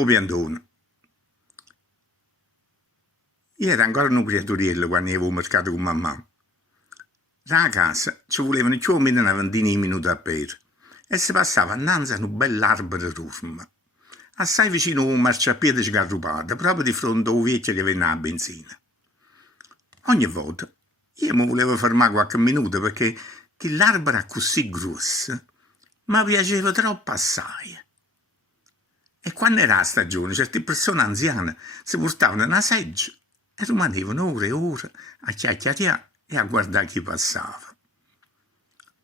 o piantone. Io ero ancora un creaturiello quando avevo mercato con mamma. Da casa ci volevano più o meno una ventina di minuti a piedi e si passava innanzi a un bell'albero d'urma, assai vicino a un marciapiede sgarrupato, proprio di fronte a un vecchio che venne a benzina. Ogni volta io mi volevo fermare qualche minuto perché l'albero era così grosso mi piaceva troppo assai. E quando era la stagione, certe persone anziane si portavano una seggiola e rimanevano ore e ore a chiacchierare e a guardare chi passava.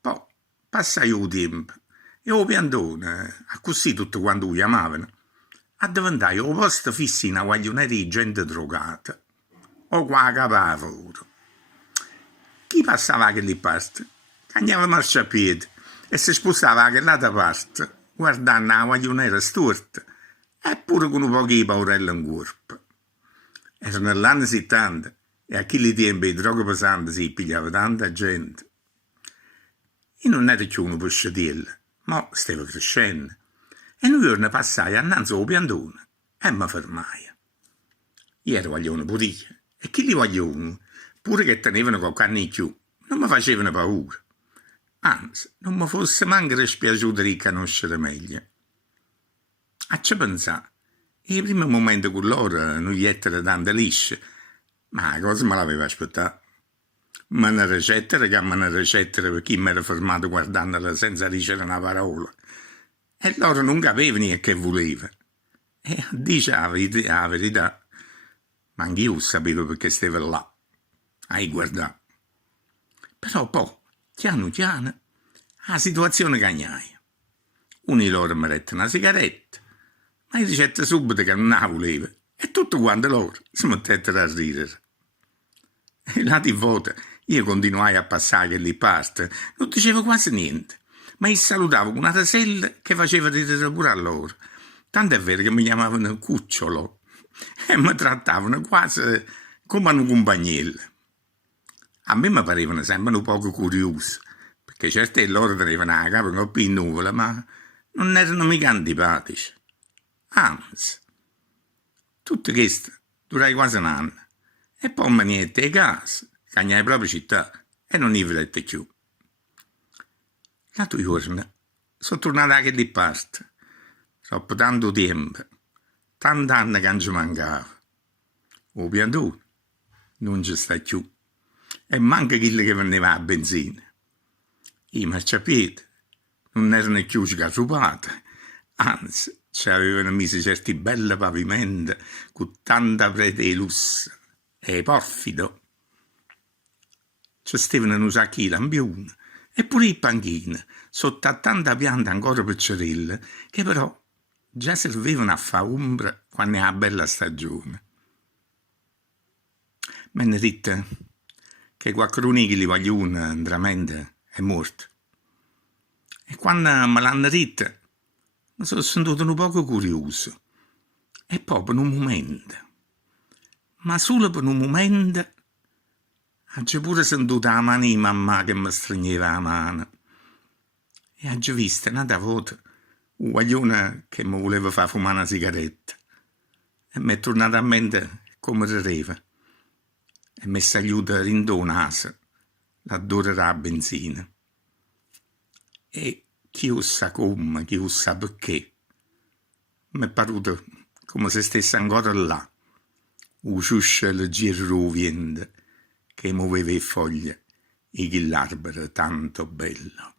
Poi passai il tempo e il piantone, a così tutto quanto lo chiamavano, a diventare un posto fisso in una guaglionera di gente drogata o qua a capo. Chi passava da lì parte, cagnava marciapiede e si spostava da quell'altra parte, guardando la guaglionera storta eppure con un po' di paurella in corpo. Era nell'anno 70 e a quei tempi i droghe pesanti si pigliava tanta gente. Io non ero più un pesciatello, ma stavo crescendo. E un giorno passai annanzi al piantone e mi fermai. Io ero guaglione pure io, e chi li guaglioni, pure che tenevano qualche anno in più, non mi facevano paura. Anzi, non mi fosse manco dispiaciuto di conoscere meglio. A ci pensare, in primo momento con loro non gli era tanto lisce, ma la cosa me l'aveva aspettata. Me ne recettero che me ne recettero per chi mi era fermato guardandola senza dicere una parola. E loro non capivano che voleva. E a dire la verità, ma anch'io sapevo perché stavo là, a guardare. Però poi, piano piano, la situazione cagnai. Uno di loro mi rette una sigaretta, ma io dicette subito che non la voleva, e tutto quanto loro si mettettero a ridere. E là di volta io continuai a passare lì parte, non dicevo quasi niente, ma io salutavo con una rasella che faceva ridere pure a loro. Tanto è vero che mi chiamavano Cucciolo e mi trattavano quasi come un compagnello. A me mi parevano sempre un poco curiosi, perché certe loro tenevano la capa un po' in nuvola, ma non erano mica antipatici. Anzi, tutto questo durai quasi un anno, e poi me ne andai a casa, cagnai proprio città, e non li vedete più. L'altro giorno sono tornato da quelle parti, troppo tanto tempo, tanti anni che non ci mancava. O piantone non ci sta più, e manca quello che veniva a benzina. I marciapiedi non erano più sgarrupati, anzi, ci avevano messo certi belli pavimenti con tanta prete di lusso e porfido. Ci stavano un sacco di lampioni e pure i panchini sotto a tanta pianta ancora piccerelle che però già servivano a fare ombra quando è la bella stagione. Me ne dite che qualcuno che li vogliono veramente è morto. E quando me l'hanno detto, mi sono sentito un poco curioso. E poi per un momento, ma solo per un momento, ho pure sentito la mano di mamma che mi stringeva la mano. E ho visto un'altra volta un guaglione che mi voleva far fumare una sigaretta. E mi è tornato a mente come rideva. E mi è salita rindo naso l'odore della benzina. E chi sa come, chi sa perché, mi è paruto come se stesse ancora là, usciusce leggero del vento che muoveva le foglie e quell'albero tanto bello.